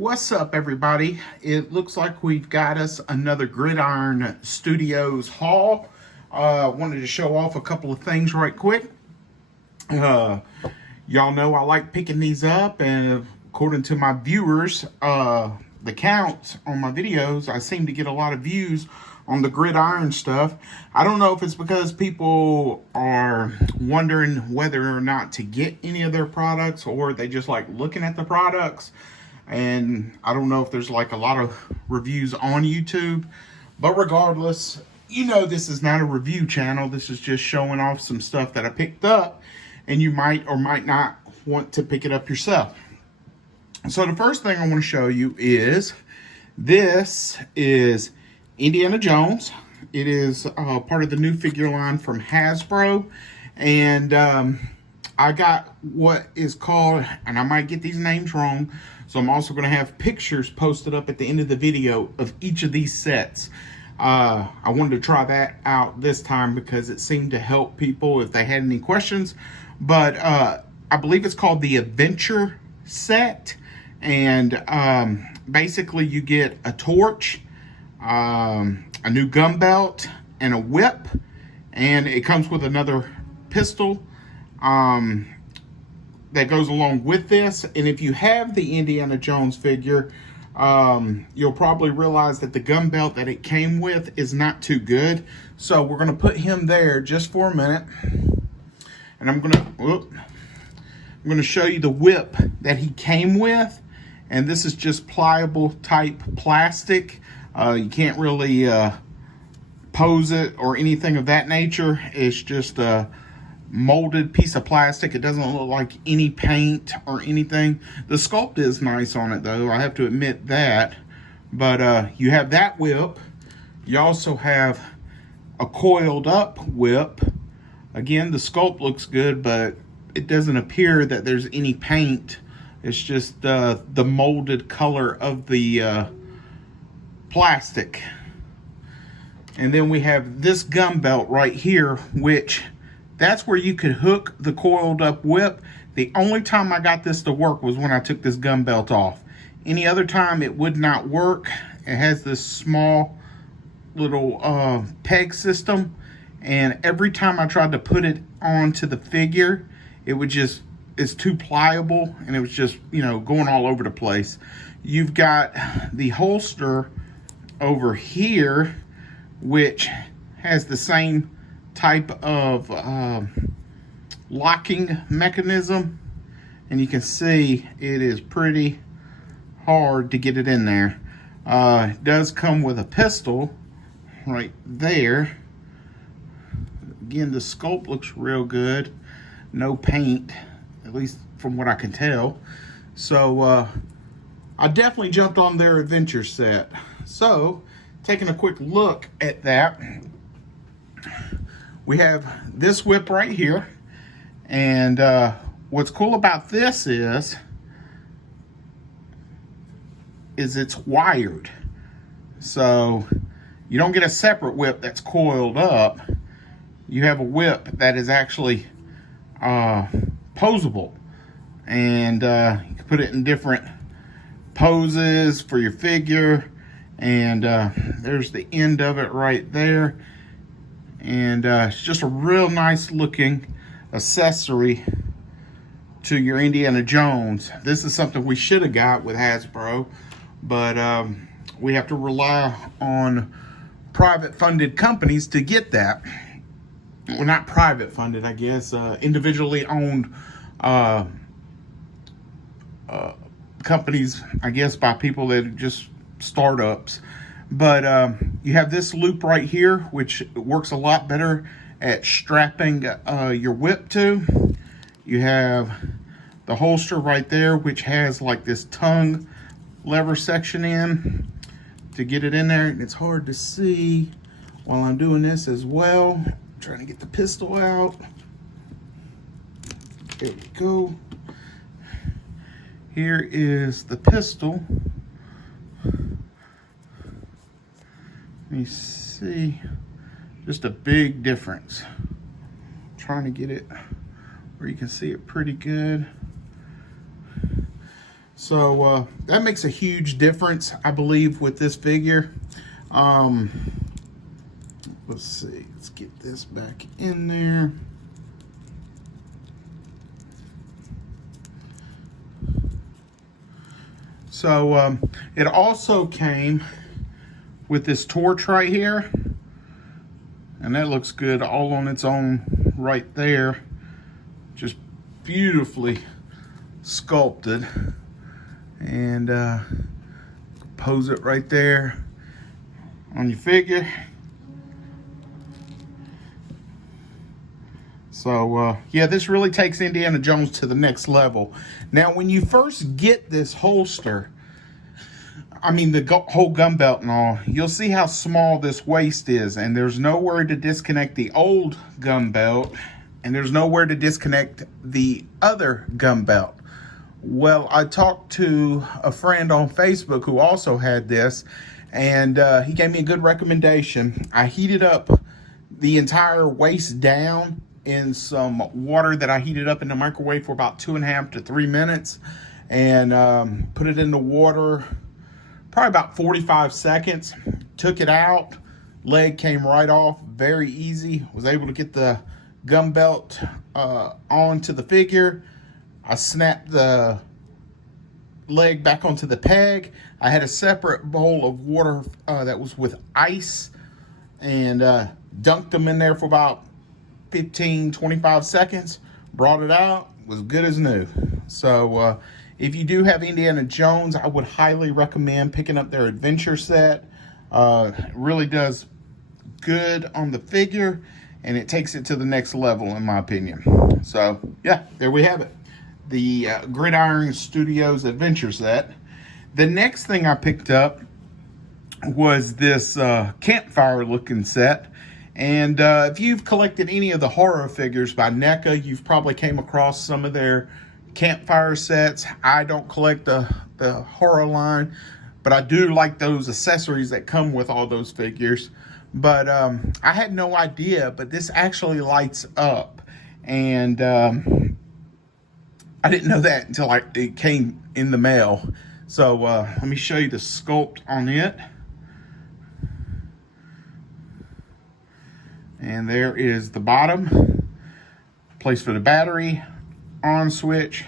What's up, everybody? It looks like we've got us another Gridiron Studios haul. Wanted to show off a couple of things right quick. Y'all know I like picking these up, and according to my viewers, the count on my videos, I seem to get a lot of views on the Gridiron stuff. I don't know if it's because people are wondering whether or not to get any of their products, or they just like looking at the products. And I don't know if there's like a lot of reviews on YouTube, but regardless, you know, this is not a review channel. This is just showing off some stuff that I picked up, and you might or might not want to pick it up yourself. So the first thing I want to show you is, this is Indiana Jones. It is part of the new figure line from Hasbro, and I got what is called, and I might get these names wrong, so I'm also going to have pictures posted up at the end of the video of each of these sets. I wanted to try that out this time because it seemed to help people if they had any questions. But I believe it's called the Adventure set, and basically you get a torch, a new gun belt, and a whip, and it comes with another pistol that goes along with this. And if you have the Indiana Jones figure, you'll probably realize that the gun belt that it came with is not too good. So we're going to put him there just for a minute, and I'm going to show you the whip that he came with. And this is just pliable type plastic. You can't really pose it or anything of that nature. It's just a molded piece of plastic. It doesn't look like any paint or anything. The sculpt is nice on it, though, I have to admit that. But you have that whip. You also have a coiled up whip. Again, the sculpt looks good, but it doesn't appear that there's any paint. It's just the molded color of the plastic. And then we have this gun belt right here, which that's where you could hook the coiled up whip. The only time I got this to work was when I took this gun belt off. Any other time it would not work. It has this small little peg system, and every time I tried to put it onto the figure, it would just, it's too pliable, and it was just, you know, going all over the place. You've got the holster over here, which has the same type of locking mechanism, and you can see it is pretty hard to get it in there. It does come with a pistol right there. Again, the sculpt looks real good. No paint, at least from what I can tell. So I definitely jumped on their adventure set. So taking a quick look at that, we have this whip right here, and what's cool about this is it's wired. So you don't get a separate whip that's coiled up. You have a whip that is actually posable, and you can put it in different poses for your figure. And there's the end of it right there. And it's just a real nice looking accessory to your Indiana Jones. This is something we should have got with Hasbro, but we have to rely on private funded companies to get that. Well, not private funded, I guess, individually owned companies, I guess, by people that are just startups. But you have this loop right here, which works a lot better at strapping your whip to. You have the holster right there, which has like this tongue lever section in to get it in there. And it's hard to see while I'm doing this as well. I'm trying to get the pistol out. There we go. Here is the pistol. Let me see, just a big difference. I'm trying to get it where you can see it pretty good. So that makes a huge difference, I believe, with this figure. Let's see, let's get this back in there. So it also came with this torch right here, and that looks good all on its own right there. Just beautifully sculpted, and pose it right there on your figure. So yeah, this really takes Indiana Jones to the next level. Now, when you first get this holster, I mean the whole gun belt and all, you'll see how small this waist is, and there's nowhere to disconnect the old gun belt, and there's nowhere to disconnect the other gun belt. Well, I talked to a friend on Facebook who also had this, and he gave me a good recommendation. I heated up the entire waist down in some water that I heated up in the microwave for about 2.5 to 3 minutes, and put it in the water probably about 45 seconds. Took it out, leg came right off, very easy. Was able to get the gun belt onto the figure. I snapped the leg back onto the peg. I had a separate bowl of water that was with ice, and dunked them in there for about 15-25 seconds, brought it out, was good as new. So if you do have Indiana Jones, I would highly recommend picking up their adventure set. It really does good on the figure, and it takes it to the next level, in my opinion. So yeah, there we have it, the Gridiron Studios adventure set. The next thing I picked up was this campfire looking set. And if you've collected any of the horror figures by NECA, you've probably came across some of their campfire sets. I don't collect the horror line, but I do like those accessories that come with all those figures. But I had no idea, but this actually lights up. And I didn't know that until it came in the mail. So let me show you the sculpt on it. And there is the bottom, place for the battery, on switch.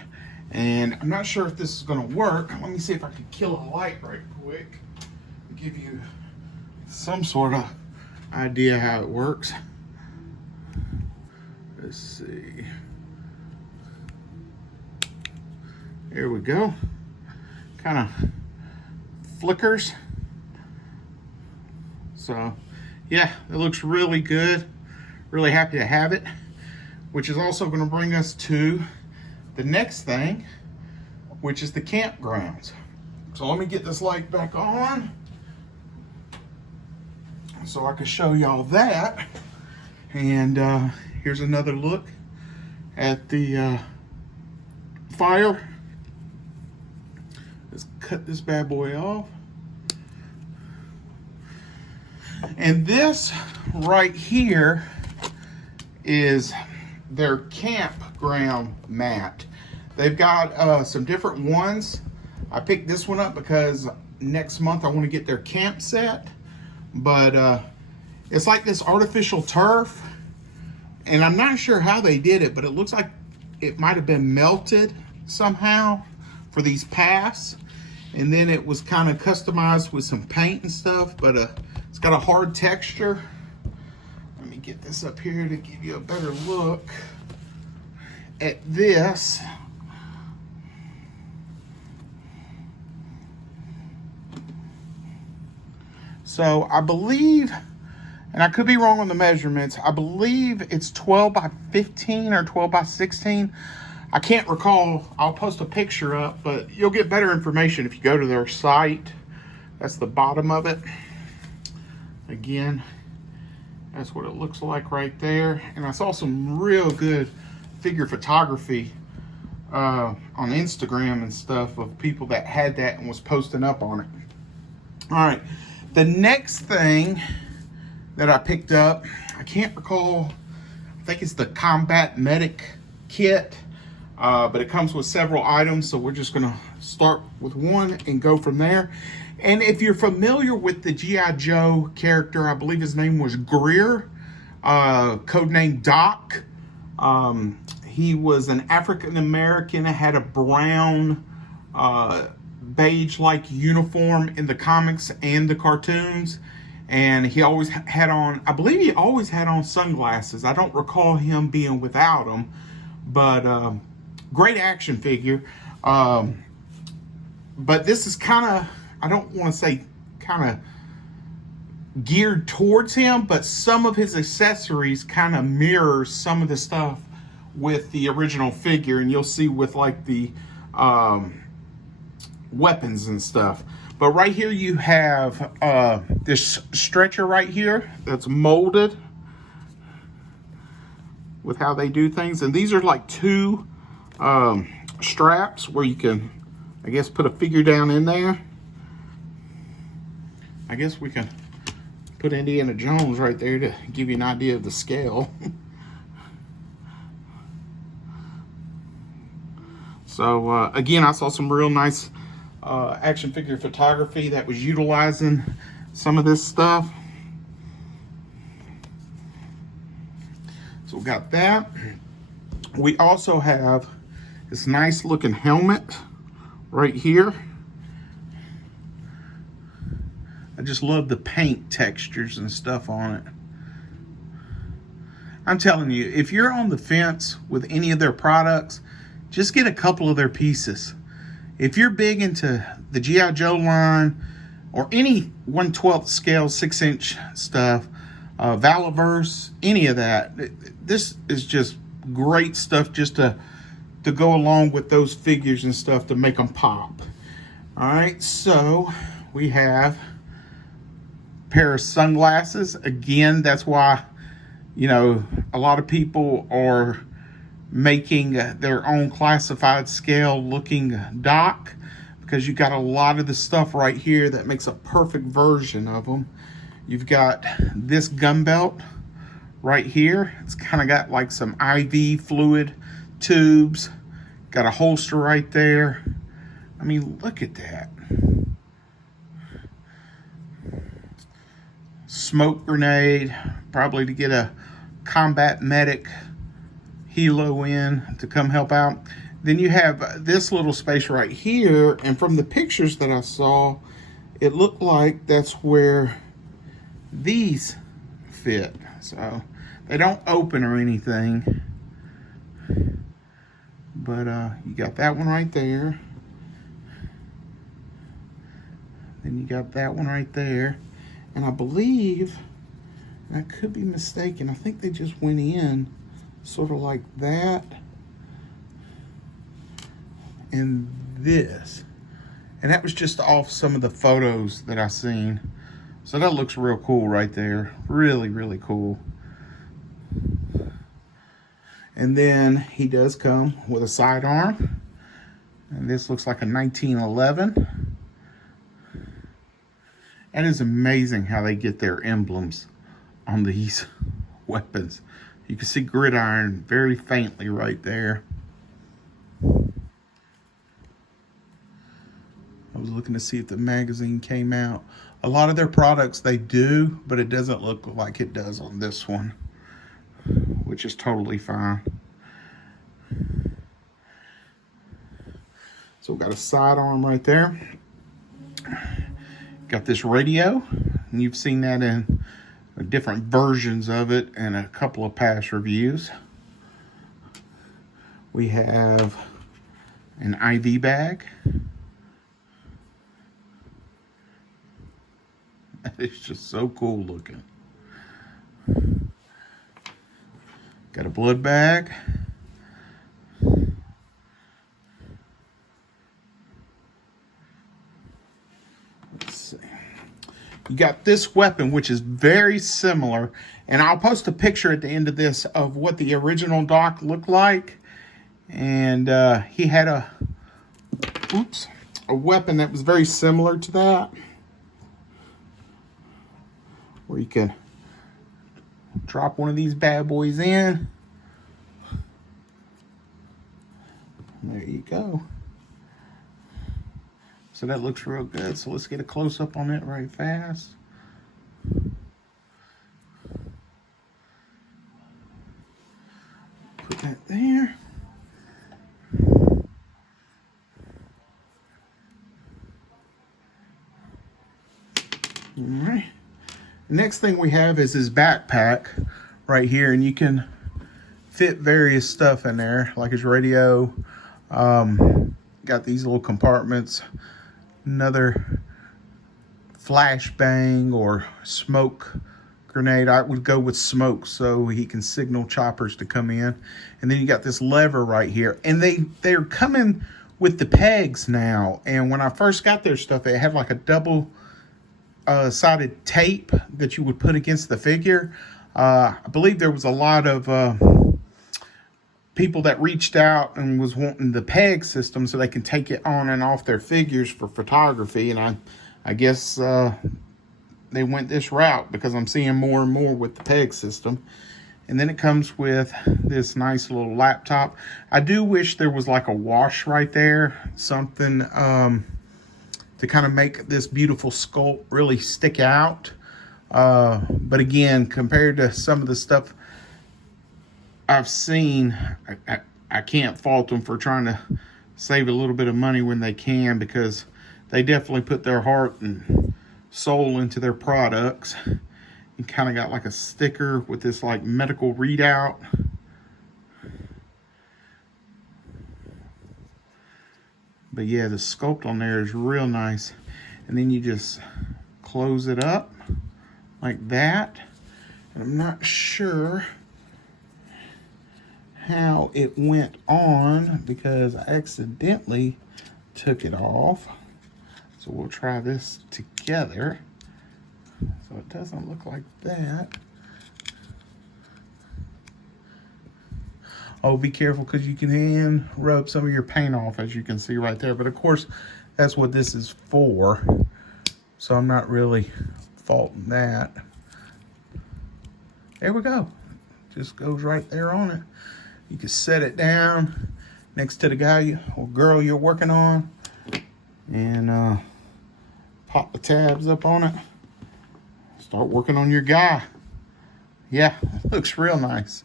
And I'm not sure if this is gonna work. Let me see if I can kill a light right quick and give you some sort of idea how it works. Let's see. There we go. Kind of flickers. So yeah, it looks really good. Really happy to have it, which is also going to bring us to the next thing, which is the campgrounds. So let me get this light back on so I can show y'all that. And here's another look at the fire. Let's cut this bad boy off. And this right here is their campground mat. They've got some different ones. I picked this one up because next month I want to get their camp set. But it's like this artificial turf. And I'm not sure how they did it, but it looks like it might have been melted somehow for these paths. And then it was kind of customized with some paint and stuff. But it's got a hard texture. Let me get this up here to give you a better look at this. So I believe, and I could be wrong on the measurements, I believe it's 12 by 15 or 12 by 16. I can't recall. I'll post a picture up, but you'll get better information if you go to their site. That's the bottom of it. Again, that's what it looks like right there. And I saw some real good figure photography on Instagram and stuff of people that had that and was posting up on it. All right, the next thing that I picked up, I can't recall, I think it's the Combat Medic kit, but it comes with several items, so we're just gonna start with one and go from there. And if you're familiar with the G.I. Joe character, I believe his name was Greer, codenamed Doc. He was an African American, had a brown, beige-like uniform in the comics and the cartoons. And he always had on, I believe he always had on sunglasses. I don't recall him being without them, but great action figure. But this is kind of, I don't want to say kind of geared towards him, but some of his accessories kind of mirror some of the stuff with the original figure, and you'll see with like the weapons and stuff. But right here you have this stretcher right here that's molded with how they do things, and these are like two straps where you can, I guess, put a figure down in there. I guess we can put Indiana Jones right there to give you an idea of the scale. So again, I saw some real nice action figure photography that was utilizing some of this stuff. So we got that. We also have this nice looking helmet right here. I just love the paint textures and stuff on it. I'm telling you, if you're on the fence with any of their products, just get a couple of their pieces. If you're big into the G.I. Joe line or any 1/12 scale 6-inch stuff, Valaverse, any of that, this is just great stuff just to go along with those figures and stuff to make them pop. All right, so we have a pair of sunglasses. Again, that's why, you know, a lot of people are making their own classified scale looking Doc, because you got a lot of the stuff right here that makes a perfect version of them. You've got this gun belt right here. It's kind of got like some IV fluid tubes. Got a holster right there. I mean, look at that. Smoke grenade, probably to get a combat medic helo in to come help out. Then you have this little space right here, and from the pictures that I saw, it looked like that's where these fit. So they don't open or anything, but you got that one right there. Then you got that one right there, and I believe, and I could be mistaken, I think they just went in sort of like that and this, and that was just off some of the photos that I seen. So that looks real cool right there. Really, really cool. And then he does come with a sidearm, and this looks like a 1911. It is amazing how they get their emblems on these weapons. You can see Gridiron very faintly right there. I was looking to see if the magazine came out. A lot of their products they do, but it doesn't look like it does on this one, which is totally fine. So we've got a sidearm right there. Got this radio, and you've seen that in different versions of it and a couple of past reviews. We have an IV bag. It's just so cool looking. Got a blood bag. Let's see. You got this weapon, which is very similar, and I'll post a picture at the end of this of what the original Doc looked like. And he had a weapon that was very similar to that, where you can drop one of these bad boys in. There you go. So that looks real good. So let's get a close-up on it right fast. Put that there. All right. Next thing we have is his backpack right here, and you can fit various stuff in there, like his radio. Got these little compartments, another flashbang or smoke grenade. I would go with smoke so he can signal choppers to come in. And then you got this lever right here, and they're coming with the pegs now. And when I first got their stuff, it had like a double sided tape that you would put against the figure. I believe there was a lot of people that reached out and was wanting the peg system so they can take it on and off their figures for photography. And I guess they went this route because I'm seeing more and more with the peg system. And then it comes with this nice little laptop. I do wish there was like a wash right there, something to kind of make this beautiful sculpt really stick out. But again, compared to some of the stuff I've seen, I can't fault them for trying to save a little bit of money when they can, because they definitely put their heart and soul into their products. You kind of got like a sticker with this like medical readout. But yeah, the sculpt on there is real nice. And then you just close it up like that. And I'm not sure how it went on because I accidentally took it off. So we'll try this together. So it doesn't look like that. Oh, be careful because you can hand rub some of your paint off, as you can see right there. But of course, that's what this is for. So I'm not really faulting that. There we go. Just goes right there on it. You can set it down next to the guy or girl you're working on, and pop the tabs up on it. Start working on your guy. Yeah, it looks real nice.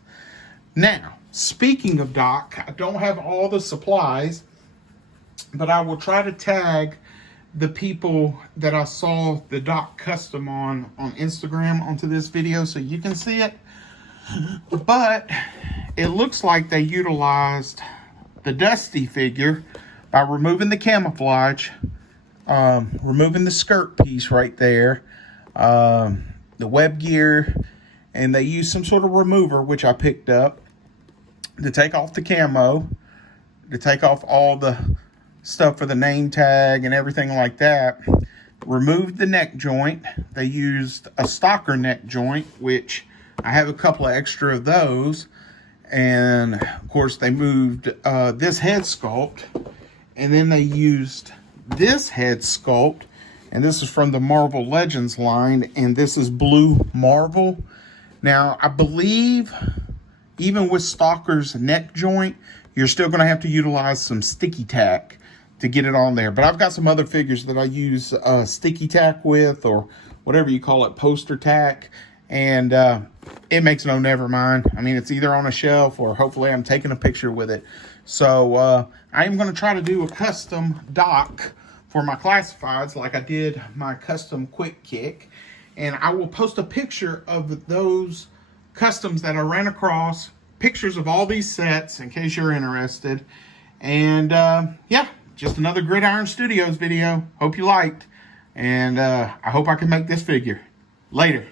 Now, speaking of Doc, I don't have all the supplies, but I will try to tag the people that I saw the Doc custom on Instagram onto this video so you can see it. But it looks like they utilized the Dusty figure by removing the camouflage, removing the skirt piece right there, the web gear, and they used some sort of remover, which I picked up, to take off the camo, to take off all the stuff for the name tag and everything like that. Removed the neck joint. They used a stalker neck joint, which I have a couple of extra of those. And of course they moved this head sculpt, and then they used this head sculpt, and this is from the Marvel Legends line, and this is blue Marvel. Now I believe even with Stalker's neck joint, you're still going to have to utilize some sticky tack to get it on there. But I've got some other figures that I use sticky tack with, or whatever you call it, poster tack, and it makes no never mind. I mean, it's either on a shelf or hopefully I'm taking a picture with it. So I am going to try to do a custom Doc for my classifieds like I did my custom Quick Kick. And I will post a picture of those customs that I ran across, pictures of all these sets in case you're interested. And yeah, just another Gridiron Studios video. Hope you liked. And I hope I can make this figure. Later.